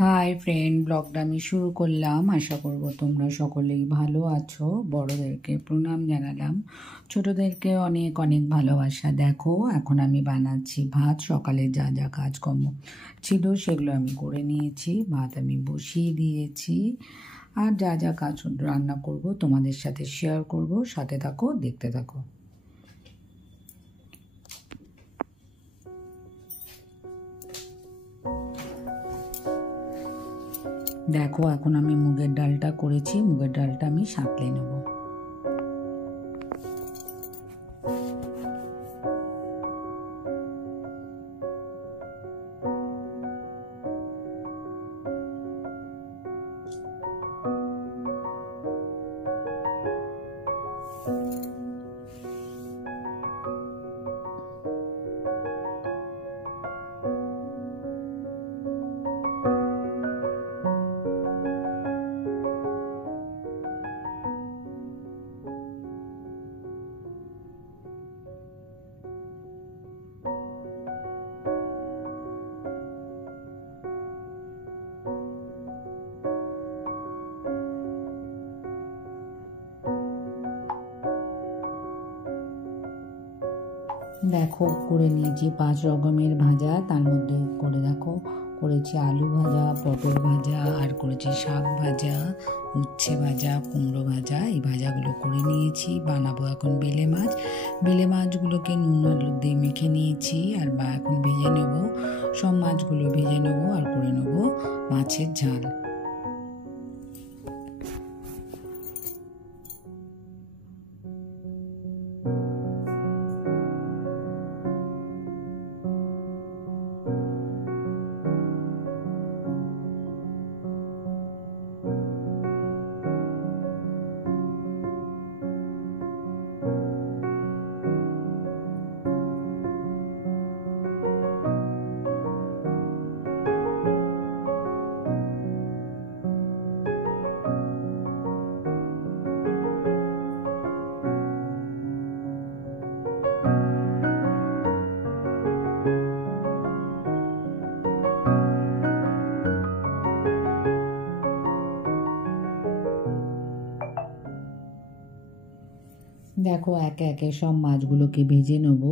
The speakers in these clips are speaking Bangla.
হাই ফ্রেন্ড, ব্লগটা আমি শুরু করলাম। আশা করব তোমরা সকলেই ভালো আছো। বড়দেরকে প্রণাম জানালাম, ছোটদেরকে অনেক অনেক ভালোবাসা। দেখো, এখন আমি বানাচ্ছি ভাত। সকালে যা যা কাজকর্ম ছিল সেগুলো আমি করে নিয়েছি। ভাত আমি বসিয়ে দিয়েছি, আর যা যা কাজ রান্না করব তোমাদের সাথে শেয়ার করব। সাথে থাকো, দেখতে থাকো। দেখো, এখন আমি মুগের ডালটা করেছি। মুগের ডালটা আমি সাঁতলে নেব। দেখো, করে নিয়েছি 5 রকমের ভাজা। তার মধ্যে করে দেখো, করেছি আলু ভাজা, পটল ভাজা, আর করেছি শাক ভাজা, উচ্ছে ভাজা, কুমড়ো ভাজা। এই ভাজাগুলো করে নিয়েছি। বানাবো এখন বেলে মাছ। বেলে মাছগুলোকে নুন হলুদ দিয়ে মেখে নিয়েছি, আর এখন ভেজে নেব। সব মাছগুলো ভেজে নেব আর করে নেব মাছের ঝাল। দেখো, একে একে সব মাছগুলোকে ভেজে নেব।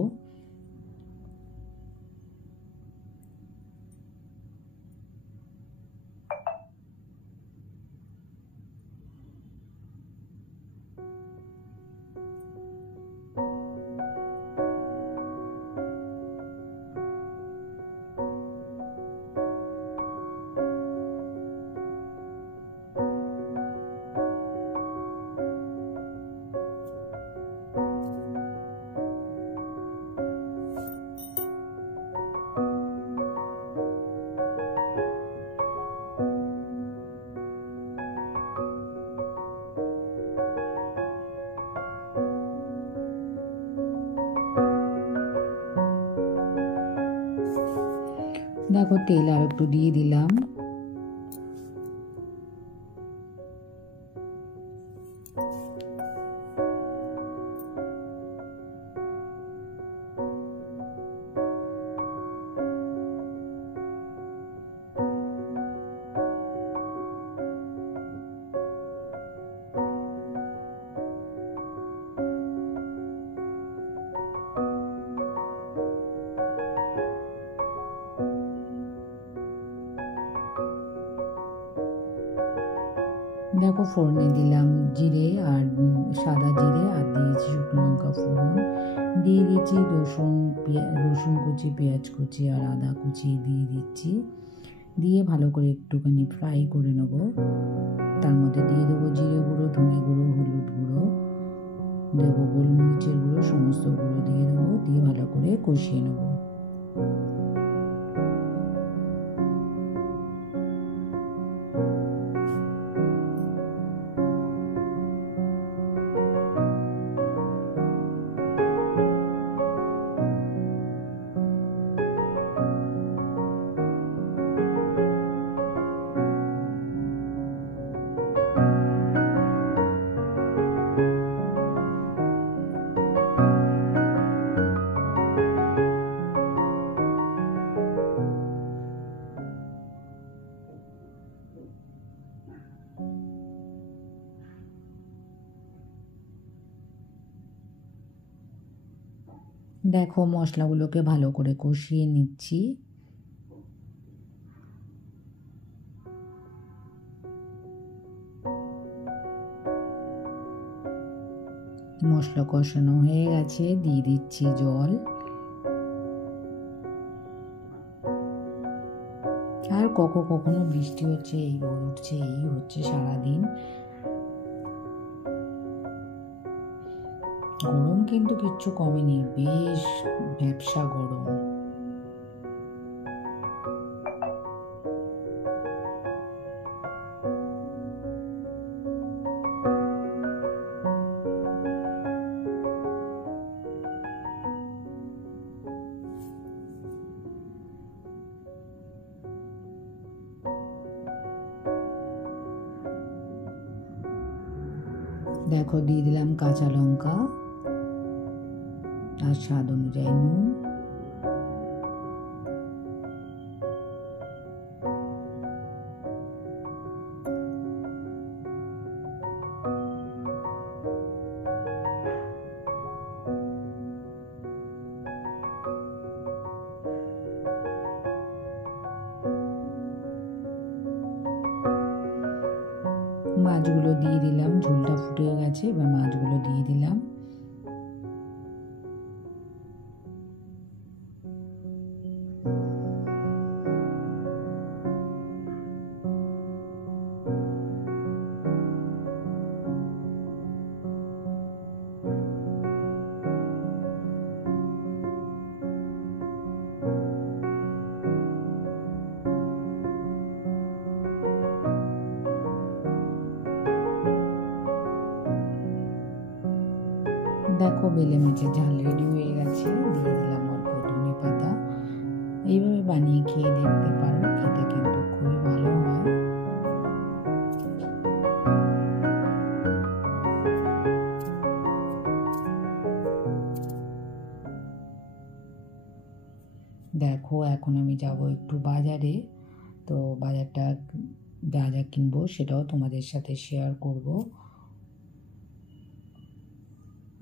দেখো, তেল আর একটু দিয়ে দিলাম। দেখো, ফোড়নে দিলাম জিরে আর সাদা জিরে, আর দিয়েছি শুকনো লঙ্কা ফোড়ন। দিয়ে দিচ্ছি রসুন কুচি, পেঁয়াজ কুচি আর আদা কুচি দিয়ে দিচ্ছি। দিয়ে ভালো করে একটুখানি ফ্রাই করে নেব। তার মধ্যে দিয়ে দেবো জিরে গুঁড়ো, ধনে গুঁড়ো, হলুদ গুঁড়ো, দেবো গোলমরিচের গুঁড়ো, সমস্ত গুঁড়ো দিয়ে দেবো। দিয়ে ভালো করে কষিয়ে নেবো। দেখো মশলাগুলোকে ভালো করে কষিয়ে নিচ্ছি। মশলা কষানো হয়ে গেছে, দিয়ে দিচ্ছি জল। আর কখনো বৃষ্টি হচ্ছে, এই রোদ উঠছে, এই হচ্ছে সারাদিন। গরম কিন্তু কিচ্ছু কমেনি, বেশ ভ্যাপসা গরম। দেখো দিয়ে দিলাম কাঁচা লঙ্কা আর স্বাদ অনুযায়ী নুন। মাছগুলো দিয়ে দিলাম, ঝোলটা ফুটে গেছে, এবার মাছগুলো দিয়ে দিলাম। দেখো বেলে মাছের ঝাল রেডি হয়ে গেছে, দিয়ে দিলাম অল্প ধনে পাতা। এইভাবে বানিয়ে খেয়ে দেখতে পারো, খেতে কিন্তু খুবই ভালো হয়। দেখো এখন আমি যাব একটু বাজারে, তো বাজারটা যা যা কিনবো সেটাও তোমাদের সাথে শেয়ার করব।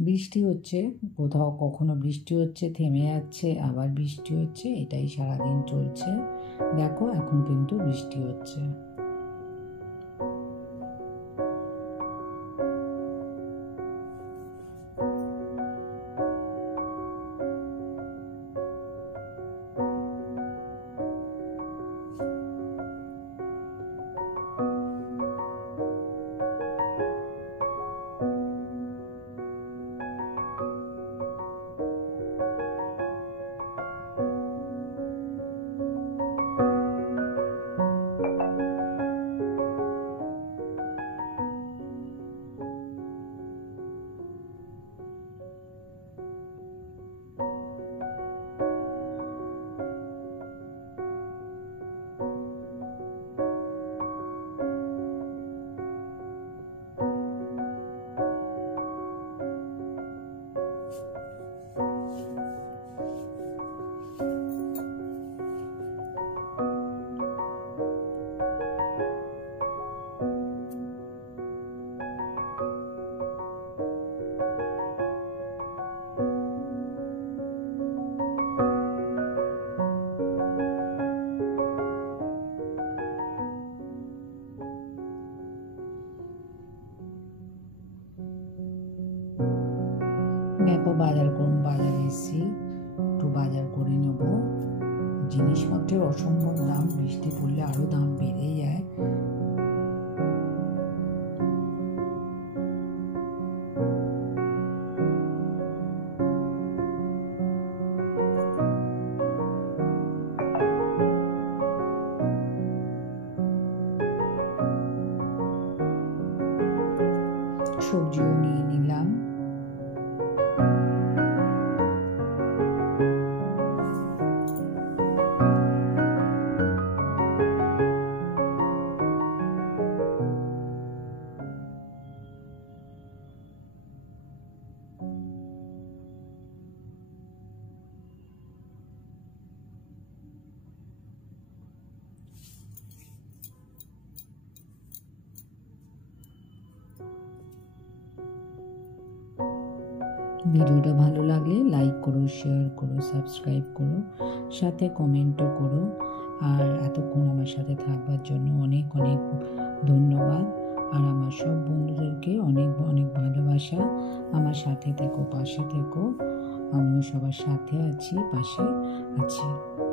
বৃষ্টি হচ্ছে, কোথাও কখনো বৃষ্টি হচ্ছে থেমে যাচ্ছে, আবার বৃষ্টি হচ্ছে, এটাই সারাদিন চলছে। দেখো এখন কিন্তু বৃষ্টি হচ্ছে। দেখো বাজারে এসেছি, একটু বাজার করে নেব। জিনিসপত্রের অসম্ভব দাম, বৃষ্টি পড়লে আরো দাম বেড়ে যায়। সবজিও নিয়ে নিলাম। ভিডিওটা ভালো লাগলে লাইক করো, শেয়ার করো, সাবস্ক্রাইব করো, সাথে কমেন্টও করো। আর এতক্ষণ আমার সাথে থাকবার জন্য অনেক অনেক ধন্যবাদ। আর আমার সব বন্ধুদেরকে অনেক অনেক ভালোবাসা। আমার সাথে থেকো, পাশে থেকো। আমিও সবার সাথে আছি, পাশে আছি।